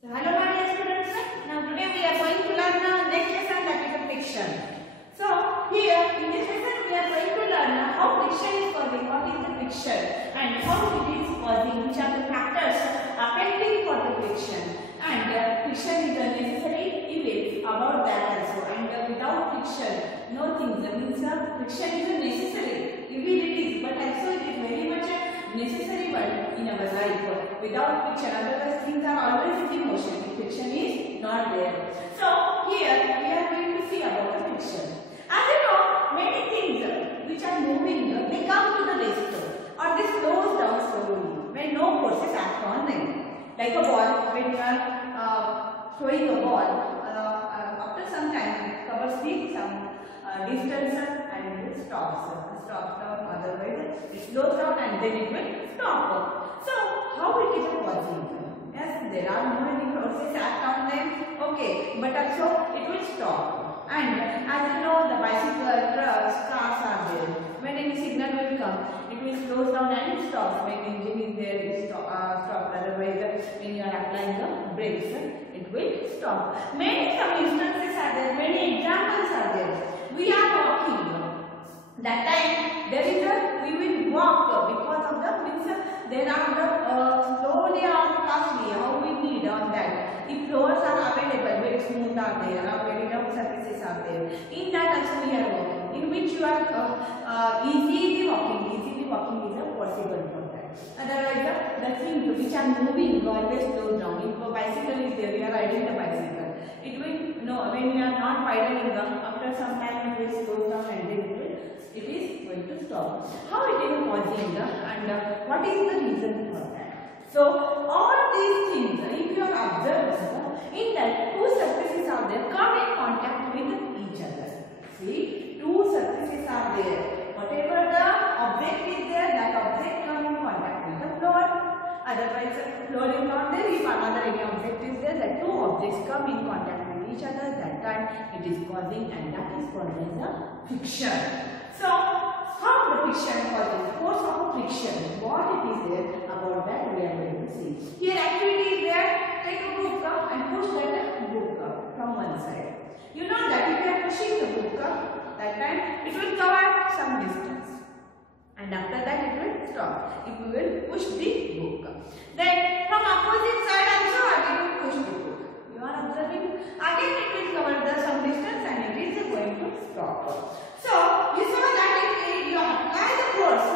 So hello my dear students. Now today we are going to learn the next lesson, that is the friction. So here in this lesson we are going to learn how friction is causing, what is the friction and how it is causing, which are the factors affecting for the friction, and friction is a necessary event about that also, and without friction no things, means friction is a necessary event it is, but also it is very much a necessary one in our life. Without friction, otherwise things are always in motion if friction is not there. So here we are going to see about the friction. As you know, many things which are moving, they come to the rest or they slows down slowly when no forces act on them. Like a ball, when you are throwing a ball, after some time it covers some distance and it stops down, otherwise it slows down and then it will stop. So how it is causing? Yes, there are no many forces act on them, okay, but also it will stop. And as you know, the bicycle, trucks, cars are there. When any signal will come, it will slow down and it stops. When engine is there, it stops. Otherwise, when you are applying the brakes, it will stop. Many some instances are there, many examples are there. We are walking. That time there is we will walk because of the means there are the slowly or fastly how we need on that. If floors are available, very smooth are there, or very rough surfaces are there. In that also we are walking. In which you are easily walking. Easily walking is a possible for that. Otherwise the things which are moving always slow down. If a bicycle is there, we are riding the bicycle. It will when we are not pedaling after some time it will slow down and then it is going to stop. How it is causing and what is the reason for that? So all these things, if you are observing, in that two surfaces are there come in contact with each other. See, two surfaces are there. Whatever the object is there, that object come in contact with the floor. Otherwise, the floor is not there. If another any object is there, the two objects come in contact with each other. That time it is causing, and that is called as the friction. So, how the friction causes? Force of friction. What it is there about that we are going to see. Here activity is there. Take a book and push that book from one side. You know that if you are pushing the book, that time it will cover some distance. And after that it will stop. If you will push the book. Then from opposite side also again you push the book. You are observing. Again it will cover some distance and it is going to stop. So you saw that if you apply the force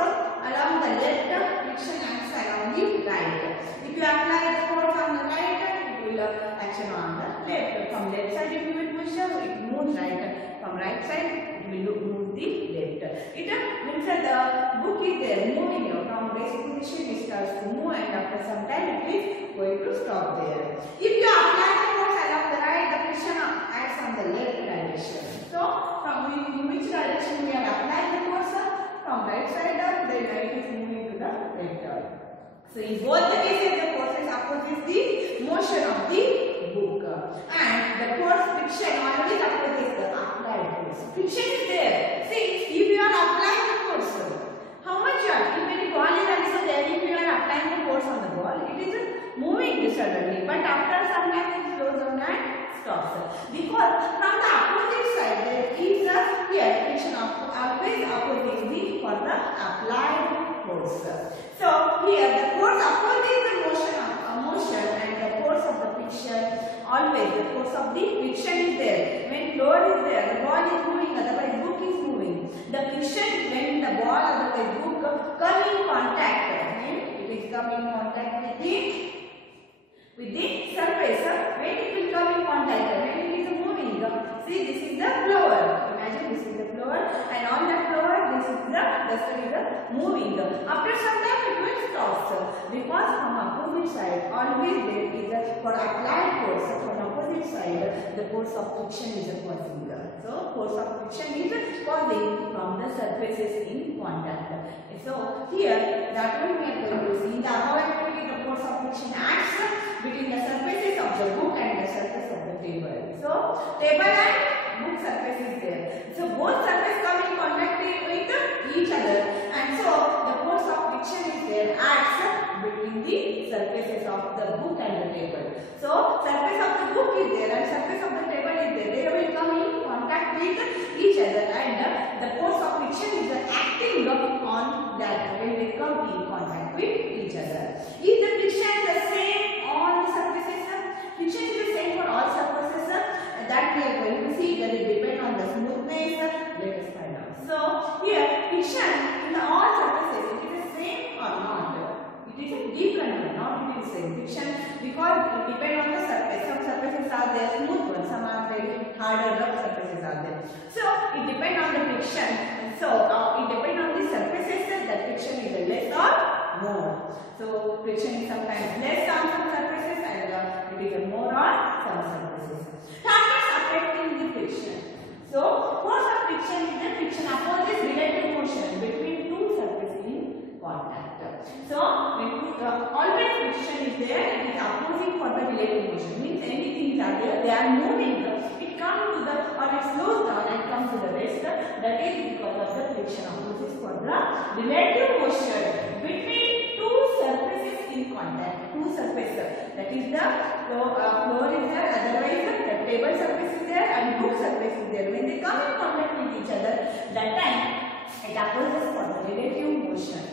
along the left, friction acts along the right. If you apply the force on the right, it will action on the left. From left side if you will push, it moves right. From right side it will move the left. It means that the book is there moving from rest position, it starts to move and after some time it is going to stop there. If you apply the force along the right, the friction acts on the left direction. So from in which direction we are applying the force? From right side up, then it is moving to the left. So in both the cases the forces opposes the motion of the book, and the force friction always opposes the applied force. Friction is there. See, if you are applying the force, how much you are? If any ball is also there, if you are applying the force on the ball, it is moving suddenly, but after some time it slows down and stops. Because from the opposite side there is a friction always opposing the for the applied force. So here the force opposes the motion and the force of the friction always the force of the friction is there. When floor is there, the ball is moving, otherwise book is moving. The friction when the ball otherwise book come in contact, it is come in contact with the surface. When it will come in contact, when it is moving, see this is the floor. Imagine this is the floor and on the floor this is the duster is moving. After some time it will stop because from opposite side always there is for applied force from opposite side the force of friction is causing. So force of friction is causing from the surfaces in contact. So here that will we are going to see in the above activity the force of friction acts between the surfaces of the book and the surface of the table. So table and book surface is there. So both surfaces come in contact with each other, and so the force of friction is there acts between the surfaces of the book and the table. So surface of the book is there and surface of the table is there. They will come in contact with each other, and the force of friction is acting on that when they come in contact with each other. Is the friction the same on the surfaces? Friction is the same for all surfaces. That we are going to see. That it depends on the smoothness. Let us find out. So here friction in all surfaces, it is the same or not? It is a different, not it is the same. Friction because it depends on the surface. Some surfaces are there smooth ones, some are very harder, rough surfaces are there. So it depends on the friction. So it depends on the surfaces that friction is less or more. So friction is sometimes less on some surfaces and it is more on some surfaces. Factors affecting the friction. So force of friction is the friction opposes relative motion between two surfaces in contact. So when always friction is there, it is opposing for the relative motion. Means anything are there, they are moving. It comes to the or it slows down and comes to the rest. That is because of the friction opposes for the relative motion between two surfaces in contact. Two surfaces. That is the floor is there. Otherwise the table surface is there and book surface is there. When they come in contact with each other, that time it opposes for the relative motion.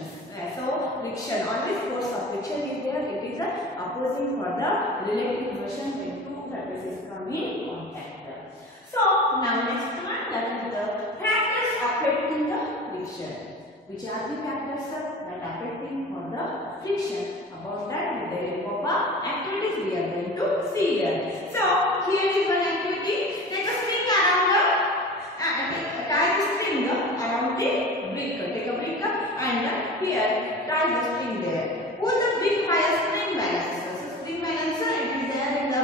So friction, always force of friction is there. It is opposing for the relative motion when two surfaces come in contact. So now next one, that is the factors affecting the friction. Which are the factors that affecting for the friction? About that, with the help of activities we are going to see here. So here is one activity. Take a string around the tie the string around the brick. Take a brick and here tie the string there. Pull the brick by a string balancer. So string balancer it is there in the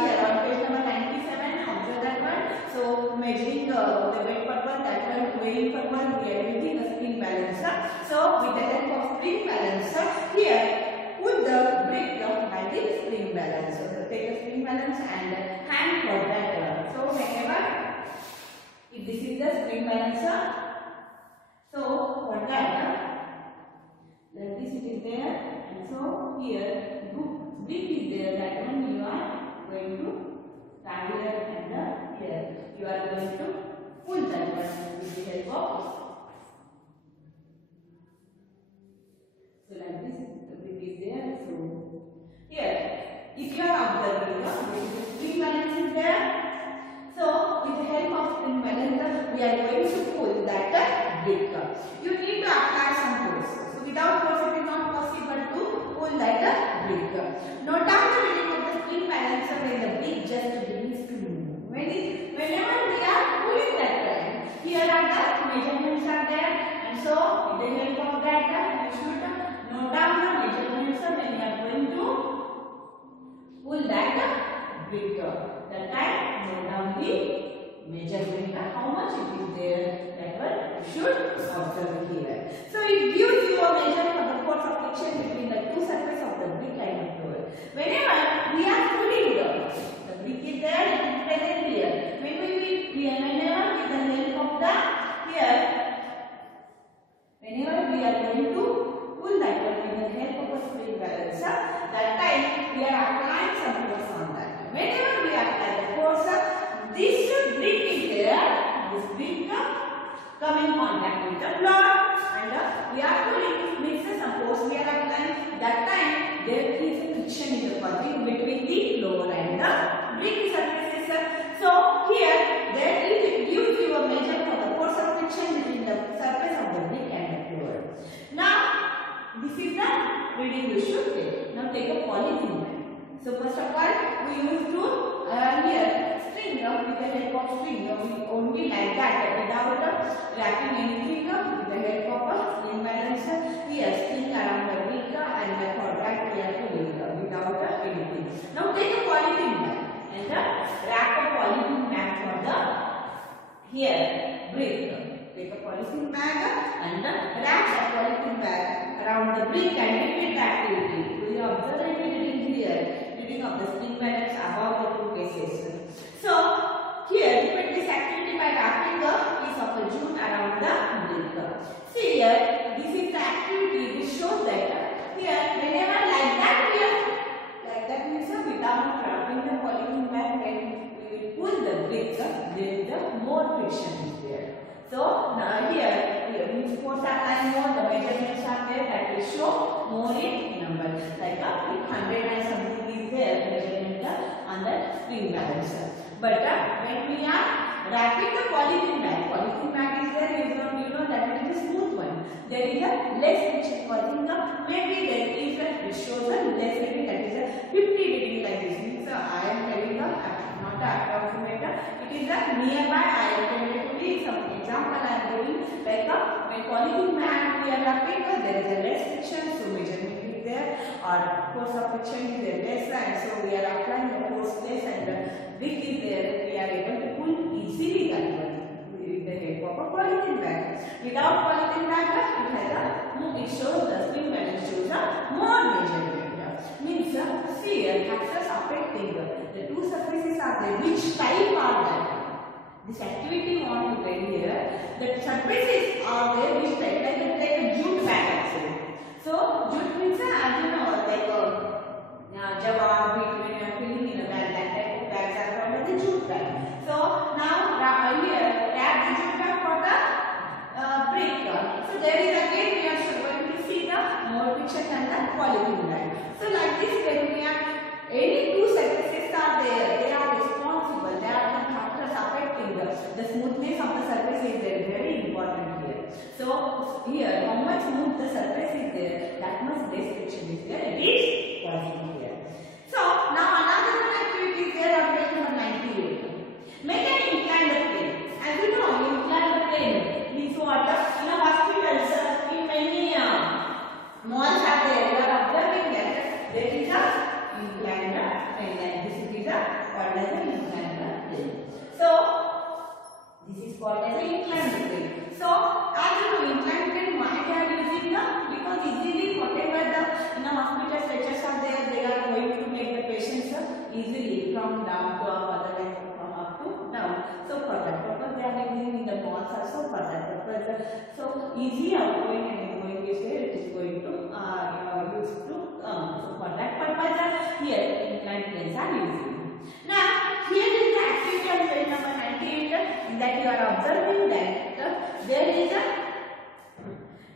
here on page number 97. Observe that one. So measuring the weight purpose, that one weighing purpose, we are using a string balancer. So with the help of string balancer, here put the brick by the string balancer. So take a string balance and hang for that. So whenever if this is the string balancer, so for that, like this it is there, and so here brick is there. That one you are going to stand here and here you are going to pull that one with the help of. So like this, the brick is there. So here, if you are observing, the string balance is there. So with the help of string balancer, we are going to pull that brick. You need to apply some force. So without force, it is not possible to pull that brick. Note down the reading of the string balancer when the brick just begins to move. Whenever we are pulling that time, here are the measurements are there, and so with the help of that, you should note down the measurements when you are going to pull that brick. That time, note down the measurement how much it is there. That one you should observe here. So it gives you a measure for the force of friction between the two surfaces of the brick and the floor. Whenever we are pulling the brick is there, it is present here. Whenever with the help of the here, whenever we are going to pull that one with the help of a string balancer, that time we are applying some force on that. Whenever we apply the force, this brick is there. This brick come in contact with the floor, and we are pulling means some force we are applying. That time there is a friction in the causing between the floor and the brick surfaces. So here there it gives you a measure for the force of friction between the surface of the brick and the floor. Now this is the reading you should take. Now take a polythene bag. So first of all we use to here string with the help of string. We only like that without wrapping anything with the help of a string balancer. Here string around the brick and for that we are pulling without anything. Now take a polythene bag and wrap a polythene bag for the here brick. Take a polythene bag and wrap a polythene bag around the brick and repeat the activity. We observe the reading here. Reading of the string balance above the two cases. So here repeat this activity by wrapping a piece of the jute around the brick. See here, this is the activity which shows that here whenever like 100 and something is there measurement on the spring balance. But when we are wrapping the polythene bag is there, you know that it is a smooth one. There is a less friction causing the, maybe there is a, it shows a less reading, that is a 50 reading like this. Means I am telling the, not a approximate, it is a nearby. I am telling to be some example I am giving, like when polythene bag we are wrapping, there is a less friction, so measurement is there, or force of friction is there less, and so we are applying the force less, and the grip is there, we are able to pull easily that one with the help of a polythene bag. Without polythene bag, it shows the spring balance shows a more measurement. Means see here axis affecting the two surfaces are there. Which type are that? This activity want to tell here. The surfaces are there which type, like a jute bag actually. So jute means as you know, like jawar, when you are filling in a bag, that type of bags are called as the jute bag. So now here wrap the jute bag for the brick. So there is again we are going to see the more picture than the polythene bag. So like this, when we are any two surfaces are there, they are responsible. They are the factors affecting the smoothness of the surface is there, very important here. So here, how much smooth the surface is there, that much less friction is there. It is positive here. So now another one activity is there on page number 98. Make an inclined plane. As you know, inclined plane means what? In a hospitals, in many malls are there. You are observing that there is a inclined plane, like this it is a called as an inclined plane. So this is called as an inclined plane. So as you know, inclined plane why they are using the, because easily whatever the in a hospital stretchers are there, they are going to make the patients easily from down to up, otherwise from up to down. So for that purpose they are using in the malls also for that purpose. So easy outgoing and ingoing is there, it is going to used to so for that purpose here inclined planes are used. Now here is the activity on page number 98 that you are observing that there is a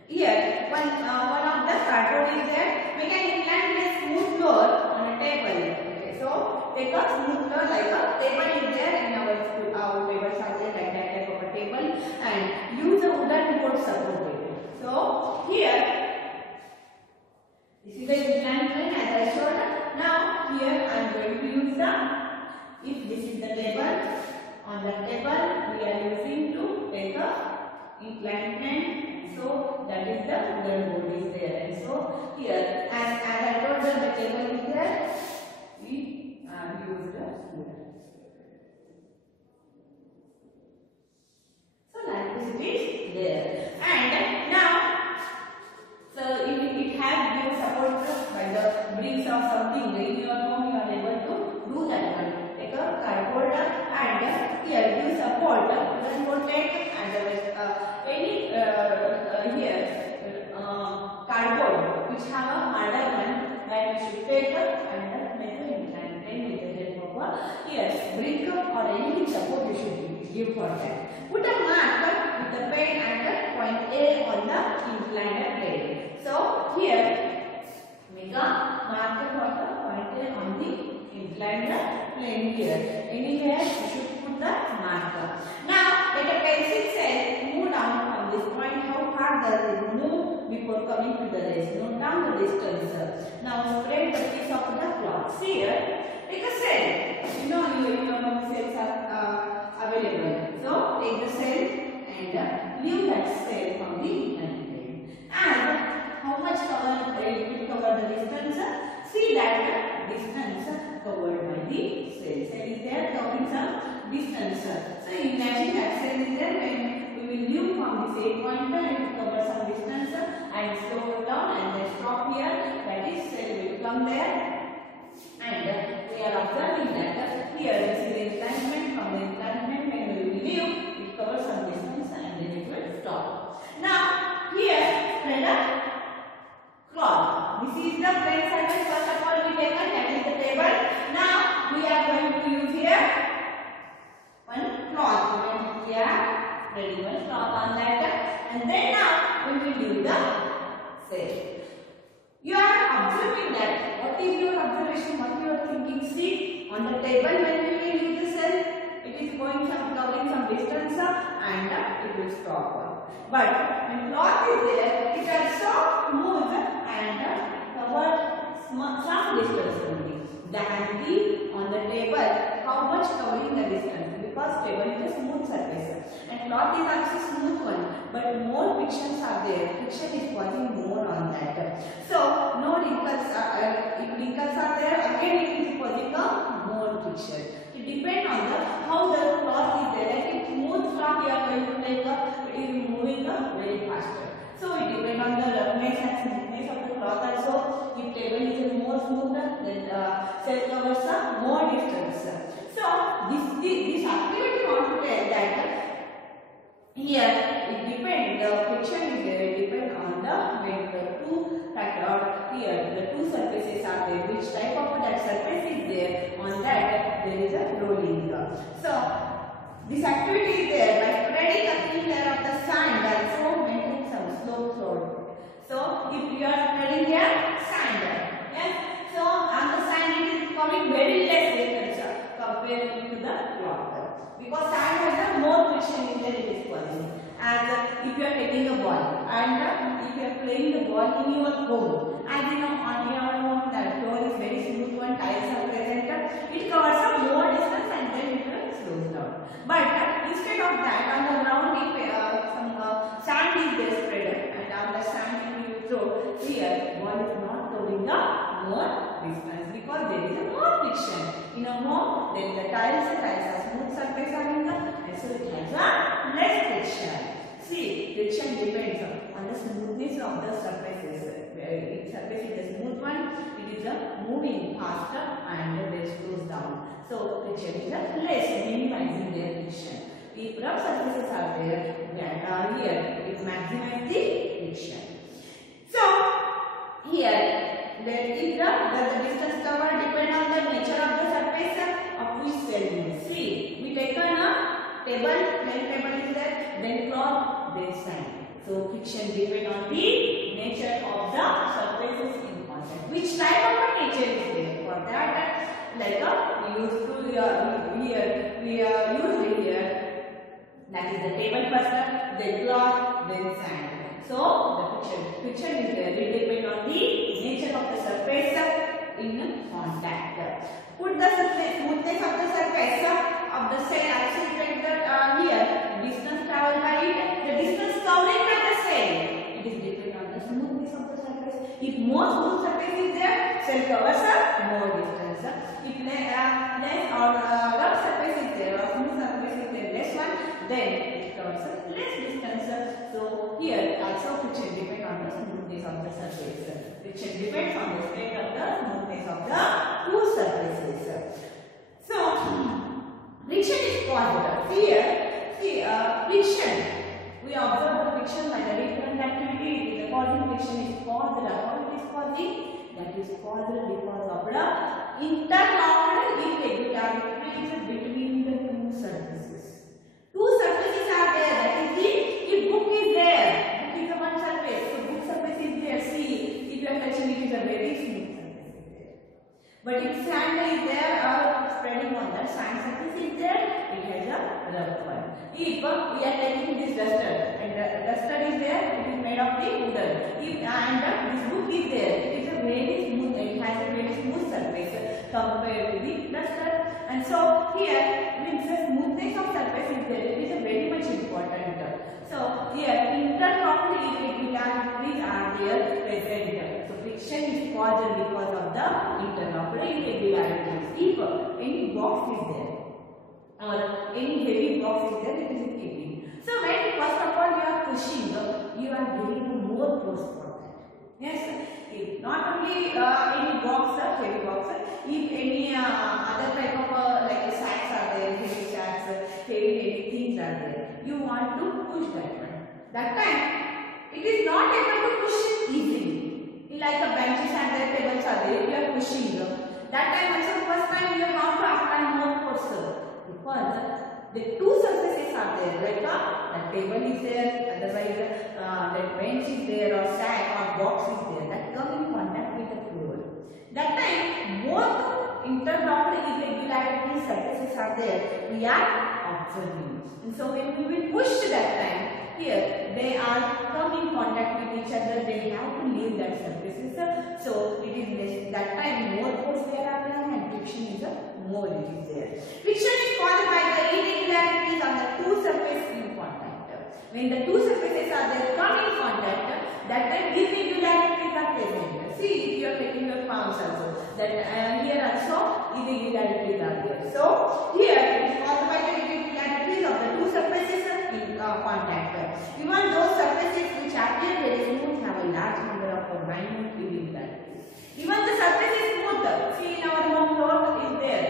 here one of the cardboard is there. Make an inclined plane smooth floor on a table. Okay, so take a smooth floor like a table is there in our school. Our tables are there like that type of a table, and use a wooden board supported. So here this is the inclined plane as I showed. Now here I am going to use the, if this is the table, on the table we are using to take a inclined plane. So that is the wooden board is there, and so here as I told the table is there, we use the wooden. So like this it is there, and now so it has been supported by the bricks or something. In your home you are able to do that one. Take a cardboard and here you support wooden board plate and any here cardboard which have a harder one that you should take and make an inclined plane with the help of here brick or any support you should give for that. Put a mark with the pen and point A on the inclined plane. So here make a marker for the point A on the inclined plane here. Anywhere you should put the marker. Now let a pencil set move down from this point. How far does it move before coming to the rest? Note down the distance. Now spread the piece of the cloth. See here, take a cell. You know your cells are available. So take the cell and leave that cell from the inclined plane. And how much cover it will cover the distance? See that distance covered by the cell. Cell is there covering some distance. So imagine that cell is there when we will leave from this A pointer and cover some distance and slow down and then stop here. That is cell will come there, and we are observing that here this is the inclined. From the inclined when we will leave, it covers some distance and then it will stop. Now here spread a cloth. This is the front surface. First of all we take that is the table. Now we are going to use here one cloth. We are spreading one cloth on that, and then now we will do the cell. You are observing that what is are thinking, see, on the table when we will use the cell, it is going some covering some distance and it will stop. But when cloth is there, it also moves and cover some distance only. Than the on the table, how much covering the distance? Because table is a smooth surface and cloth is also smooth one, but more frictions are there. Friction is causing more on that. So no wrinkles. If wrinkles are there, again it is causing more friction. It depends on the how the cloth is there. Like if smooth cloth, you are going to make it is moving very faster. So it depends on the roughness and smoothness of the cloth also. If table is more smooth, then cell covers more distance. So this activity want to tell that here it depends. The friction is there. It depends on the when the two factor here the two surfaces are there. Which type of that surface is there? On that there is a rolling. So this activity is there by spreading a thin layer of the sand also maintain some slope throughout. So if you are spreading here sand, yes. So on the sand it is coming very less temperature compared to the cloth. Because sand has a more friction in there it is causing. As if you are taking a ball and if you are playing the ball in your home, as you know on your home the floor is very smooth one, tiles are present, it covers a more distance and then it will slow down. But instead of that, on the ground if some sand is there spread and on the sand if you throw here, ball is not throwing the more distance because there is a more friction. In a home, there is a tiles are smooth surface having and so it has a less friction. See, friction depends on the smoothness of the surfaces. If surface is a smooth one, it is moving faster and then slows down. So friction is less, minimizing their friction. If rough surfaces are there, here it maximizes the friction. So here if the distance covered depend on the nature of the surface of which cell you use. See, we take a table, plain table is there, then cloth, then sand. So friction depend on the nature of the surfaces in contact. Which type of a nature is there? For that, like we used to use here. That is the table first, then cloth, then sand. So the friction is there. It depends on the nature of the surface in contact. Put the smoothness of the surface of the cell actually depends here. Distance traveled by it, the distance covering by the cell. It is depend on the smoothness of the surface. If more smooth surface is there, cell covers more distance. If less or rough surface is there or smooth surface is there, less one, then it covers less distance. So here also friction depends on the smoothness of the surface. Friction depends on the state of the smoothness of the two surfaces. So friction is caused. Here, see friction. We observe the friction by the different activity. The causing friction is caused. How it is causing? That is caused because of the interlocked irregularities between the two surfaces. Two surfaces are there. That is the if book is there. Book is a one surface. So book surface is there. See, if you are touching it is a very smooth surface is there. But if sand is there or spreading on that sand surface is there, it has a rough one. If we are taking this duster and the duster is there, it is made of the wooden. If and this book is there, it is a very smooth. It has a very smooth surface compared to the duster. And so here means the smoothness of surface is there. It is a very much important. So here interlocked irregularities are there present. So friction is caused because of the interlocked irregularities. If any box is there or any heavy box is there, it is keeping. So when first of all you are pushing, you are giving more force for that. Yes. If not only any box, heavy box, if any other type of like sacks are there, heavy sacks, heavy things are there, you want to push that one. That time, it is not able to push it easily. Like the benches and the tables are there, you are pushing. That time also first time you have to apply more force. Because the two surfaces are there, like the table is there, otherwise that bench is there or sack or box is there, that come in contact with the floor. That time both in there, we are observing. And so when we will push that time, here they are come in contact with each other, they have to leave that surfaces. So it is less, that time more force they are applying and friction is more it is there. Friction is caused by the irregularities on the two surfaces in contact. When the two surfaces are there come in contact, that time irregularities are present. See, if you are taking your palms also, that here also irregularities are there. So here it is caused by the irregularities of the two surfaces in contact. Even those surfaces which appear very smooth have a large number of minute irregularities. Even the surface is smooth. See, in our home floor is there.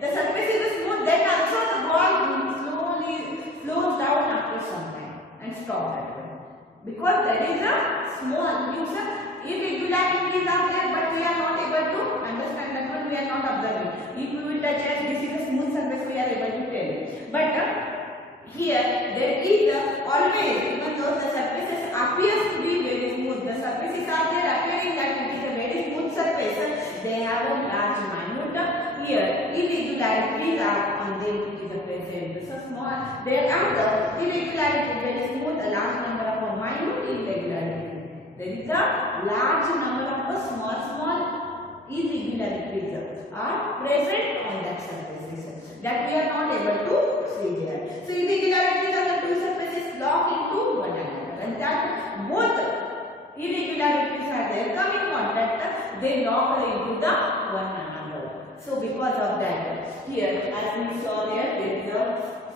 The surface is smooth. Then also the ball slowly flows down after some time and stop at them. Because there is a small irregularities are there, but we are not able to understand that one. We are not observing. If we will touch as this is a smooth surface, we are able to tell. But here there is always, even though the surfaces appears to be very smooth, the surfaces are there appearing that it is a very smooth surface, they have a large minute here irregularities are on them, it is a present. So small, there are the irregularities, very smooth, a large number of minute irregularities. There is a large number of small irregularities are present on that surfaces that we are not able to see there. So irregularities on the two surfaces lock into one another, and that both irregularities are there come in contact, they lock into the one another. So because of that, here as we saw there is a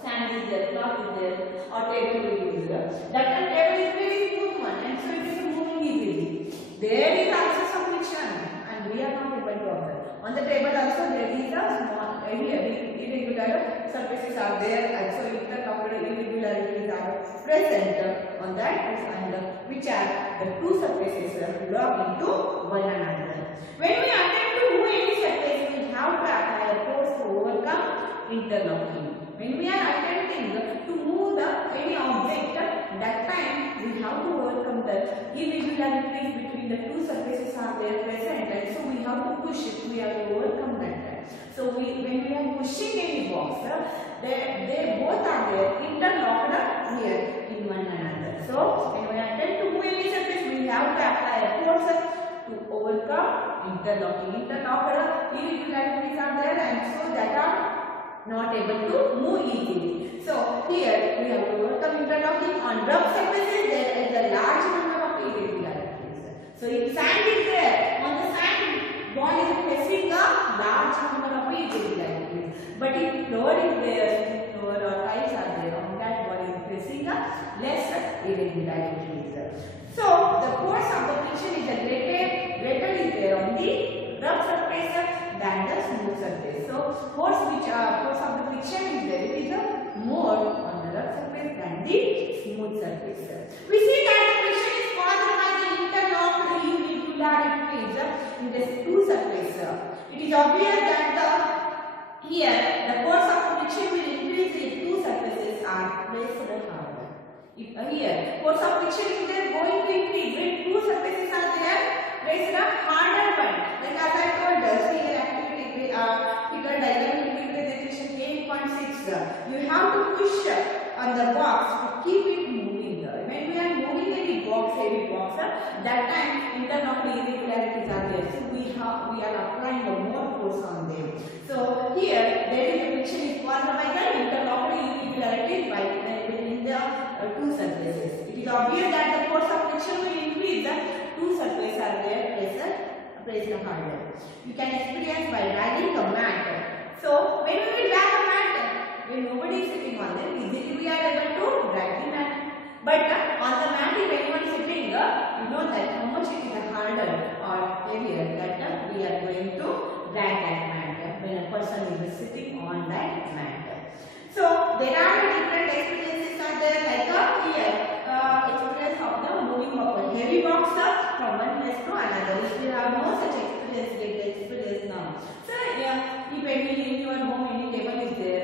sand is there, cloth is there, or table is there. That table is very smooth one, and so it is moving easily. There is also some friction, and we are not able to observe. On the table also there is a small irregular surfaces are there, and so interlocked irregularities are present on that, and which are the two surfaces lock into one another. When we attempt to move any surface, we have to apply a force to overcome interlocking. When we are attempting to move any object, that time we have to overcome the irregularities between the two surfaces are there present, and so we have to push it, we have to overcome that. So when we are pushing any box, they both are there interlocked here in one another. So when we attempt to move any surface, we have to apply a force to overcome interlocking. Interlocked irregularities are there, and so that are not able to move easily. So here we have to overcome interlocking. On rough surfaces there is a large number of irregularities. So if sand is there, on the sand ball is facing a large number of irregularities. But if floor is there, floor or tiles are there, on that ball is facing a less irregularities. So the force of the friction is greater is there on the rough surface than the smooth surface. So force of the friction is there, it is more on the rough surface than the smooth surface. We see that the friction is caused by the interlocked irregularities in the two surfaces. It is obvious that here the force of friction will increase if two surfaces are placed harder. Here force of friction is there going to increase when two surfaces are there placed harder one. Like as I told us here activity figure diagram representation 8.6. You have to push on the box to keep it moving. When we are moving any box, heavy box, that time interlocked irregularities are there. So we are applying more force on them. So here there is a friction is caused by the interlocked irregularities between the two surfaces. It is obvious that the force of friction will increase. The two surfaces are there placed harder. You can experience by dragging a mat. So when we will drag a mat, when nobody is sitting on them, easily we are able to drag the mat. But on the mat, if anyone is sitting, you know that how much it is harder or heavier that we are going to drag that mat when a person is sitting on that mat. So there are different experiences are there, like here experience of the moving of a heavy box from one place to another. If you have no such experience, get the experience now. So if any in your home any table is there,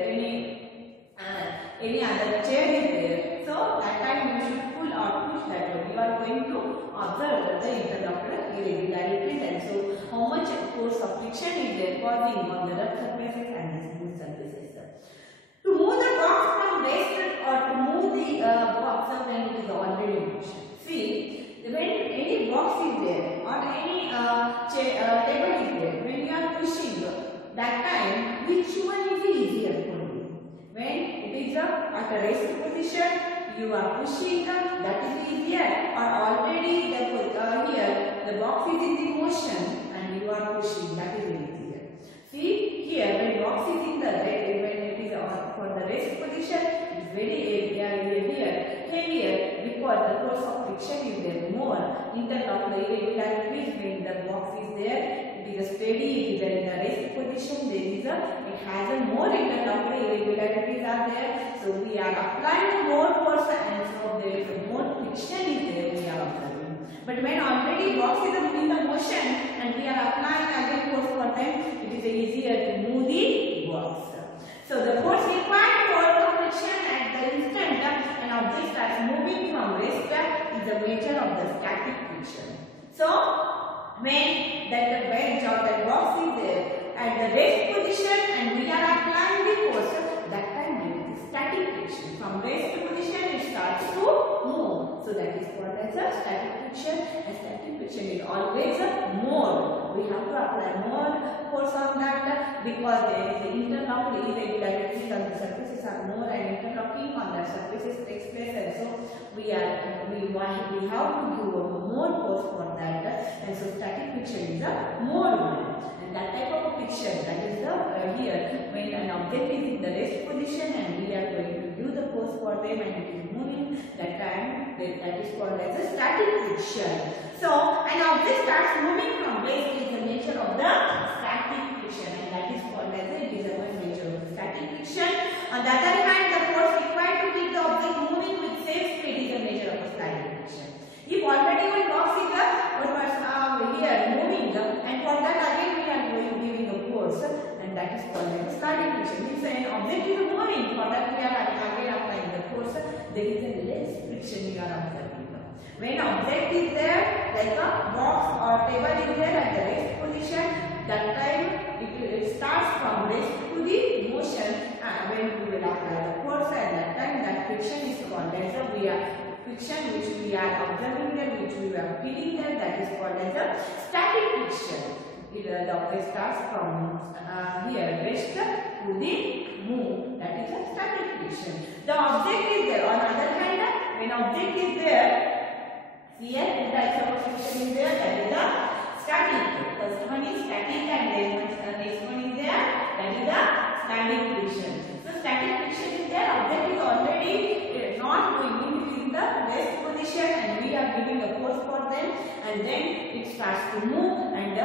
any other chair is there, so that time you should pull or push that way. You are going to observe the interlocked irregularities, and so how much force of friction is there causing on the rough surfaces and the smooth surfaces. table is there, when you are pushing, that time which one is easier for you? When it is at a rest position, you are pushing, that is easier, or already here the box is in the motion and you are pushing, that is easier. See here, when box is in the when it is for the rest position, it is very heavier because the force of friction is there more. Interlock the irregularities when the box is there, it is steady, it is in the rest position, it has a more interlock irregularities are there. So we are applying more force and so there is more friction is there we are observing. But when already box is in the motion and we are applying again force for them, it is easier to move the box. So the force required for friction at the instant an object starts moving from rest is the nature of the static friction. So when the bench or the box is there at the rest position and we are applying the force, that time there is static friction. From rest position it starts to move. So that is called as a static friction. And static friction is always more. We have to apply more force on that because there is the interlock irregularities on the surfaces are more and interlocking on the surfaces takes place, and so we have to give more force for that, and so static friction is a more one. And that type of friction, that is the here when an object is in the rest position and we are going to give the force for them and it is moving, that time that is called as a static friction. So an object starts moving from rest is the nature of the static friction, and that is called as it is the nature of the static friction. On the other hand, the force required to keep the object moving with safe speed is the nature of the sliding friction. If already one box is here moving, and for that again we are giving a force, and that is called as sliding friction. If an object is moving, for that we are again applying the force, there is a less friction you are observing. When object is there, like a box or table is there at the rest position, that time it starts from rest to the motion, and when we will apply the force at that time, that friction is called as a friction which we are observing there, which we are feeling there, that is called as a static friction. The object starts from here rest to the move, that is a static friction. The object is there. On the other hand, when object is there, here two types of friction is there, that is a static. First one is static and then next one is there, that is a sliding friction. So static friction is there, object is already not going, it is in the rest position and we are giving a force for them, and then it starts to move and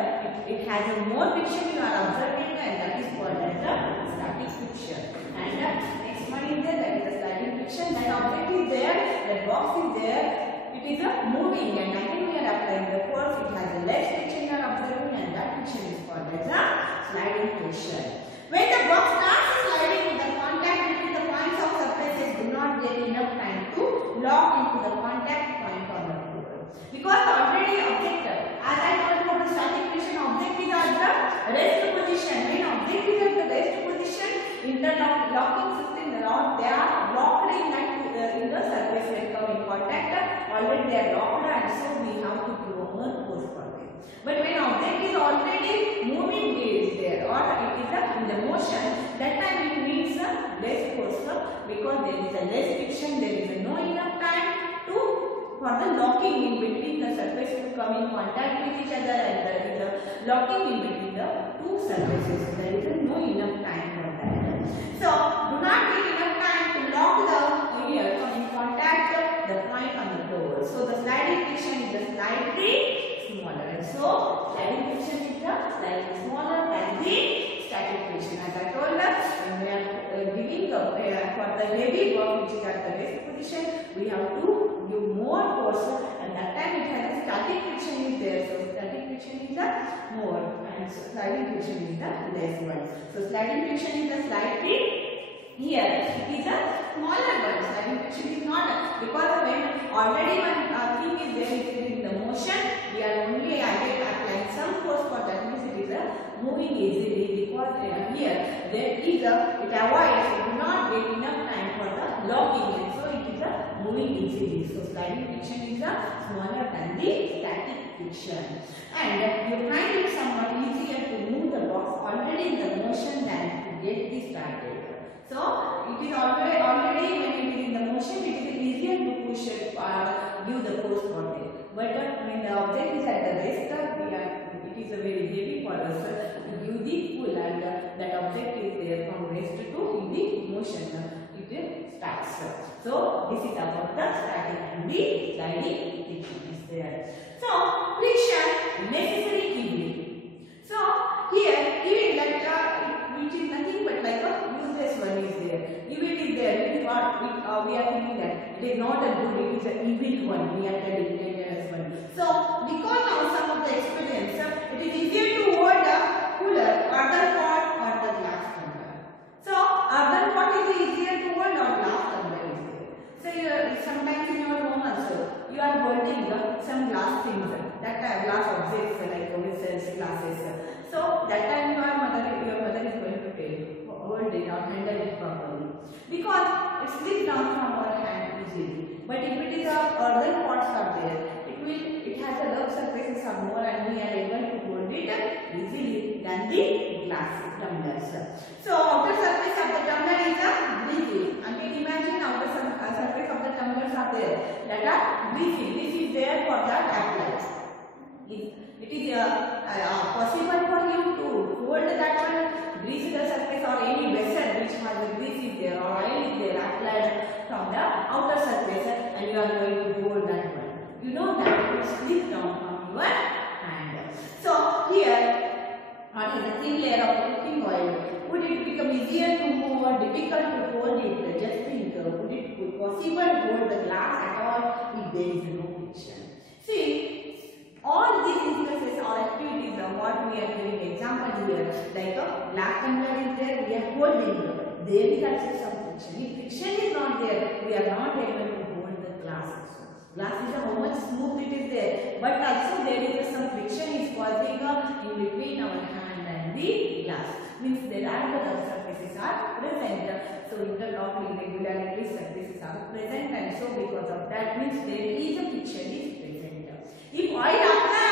it has a more friction you are observing, and that is called as the static friction. And next one is there, that is the sliding friction. That object is there, that box is there, it is moving, and again we are applying the force, it has a less friction you are observing, and that friction is called as a sliding friction. When the box starts sliding, the contact between the points of surfaces do not get enough time to lock into the contact point on the floor. Because already object, as I told you about the static friction, object is at the rest position. When object is at the rest position, interlocking system, they are locked in the surface when come in contact. Already they are locked, and so we have to do more force for them. But when object is already moving, is there or it is in the motion, that time it needs less force because there is a less friction, there is no enough time for the locking in between the surface to come in contact with each other, and there is a locking in between the two surfaces. There is no enough time for that. So do not get enough time to lock the here come in contact the point on the floor. So the sliding friction is slightly smaller, and so sliding friction is slightly smaller than the static friction. As I told us, when we are giving for the heavy work which is at the rest position, we have to give more force, and that time it has a static friction is there. So static friction is the more, and so sliding friction is the less one. So sliding friction is the slightly here. It is a smaller one. Sliding friction is not, because when already one thing is there, it is in the motion, we are only again applying some force for that, means it is moving easily, because here there is it avoids, it do not get enough time for the locking, and so it is moving easily. So sliding friction is smaller than the static friction. And you find is not a good, it is an evil one. We are telling as one. So because now some of the experience, it is easier to hold a cooler, earthen pot or the glass tumbler. So earthen pot is easier to hold or glass tumbler is there. So sometimes in your home also you are holding some glass things, that glass objects like vessels, glasses. So that time your mother is going to take, hold it or handle it properly, because it slips down from our hand easily. But if it is a earthen pots are there, it has a rough surfaces are more and we are able to hold it easily than the glass tumblers. So outer surface of the tumbler is a greasy. And imagine outer surface of the tumblers are there that are greasy. This is there for the tap light. It is possible for you to hold that one grease the surface or any vessel which has a grease is there or oil is there applied from the outer surface, and you are going to hold that one. You know that it will slip down from your hand. So here, what is a thin layer of cooking oil? Would it become easier to move or difficult to hold it? Just think, would it be possible to hold the glass at all if there is no friction? See, all these instances or activities are what we are giving example here. Like a glass tumbler is there, we are holding it. There is also some friction. If friction is not there, we are not able to hold the glass also. Glass is how much smooth it is there, but also there is some friction is causing in between our hand and the glass. Means there are the rough surfaces are present. So interlock irregularities surfaces are present, and so because of that means there is a friction is present. If oil applies